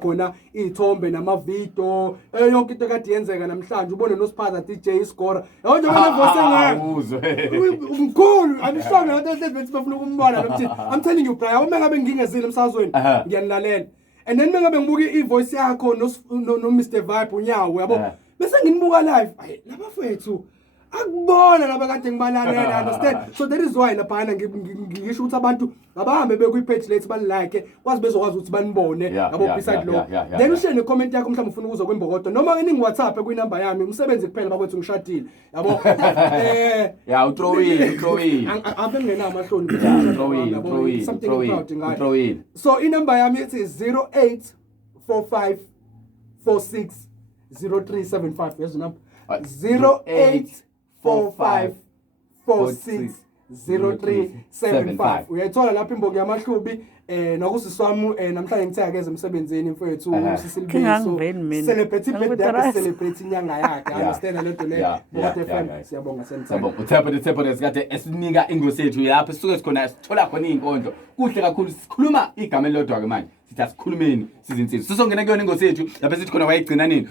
khona iy'thombe namavidiyo yonke into kade yenzeka namhlanje ubone noSiphaza DJ iScore yabo nje wena voice engeke mkhulu anishonga ngathi bethi bafuna ukumbona nomthi I'm telling you bra uma ngabe ngingezile emsazweni ngiyanilalela and then mengabe ngibuka ivoice yakho no Mr Vibe unyawo yabo bese nginibuka live labafethu akubona laba kade ngibalalela understand so that is why laphana ngisho ukuthi abantu abahambe bekwi-page lethu balike kwazi bezokwazi ukuthi banibone yabo beside lo then ushare ne-comment yakho mhlawumbe ufuna ukuzwa kwimbokodo noma nginingi WhatsApp kwinamba yami umsebenzi kuphela bakwethu ngishadile yabo utrowile ave ngingenawo amahloni utrowile so inamba yami ithi 0845 46 0375 yezo number 0845460375 uyayithola lapha imbongi yamahlubi nokusiswami namhlanje ngithe akeze emsebenzini mfowethu Sisilbiso celebrate birthday celebrate inyanga yakhe understand lento le Bokode FM siyabonga senthemba uthepho lesikade esinika ingosi yethu yapha sisuke sikhona sithola khona izinkondlo kuhle kakhulu sikhuluma igama elilodwa ke manje sithi asikhulumeni sizinsizwa sisongena kuyona ingosi yethu lapha sithi khona wayigcina nini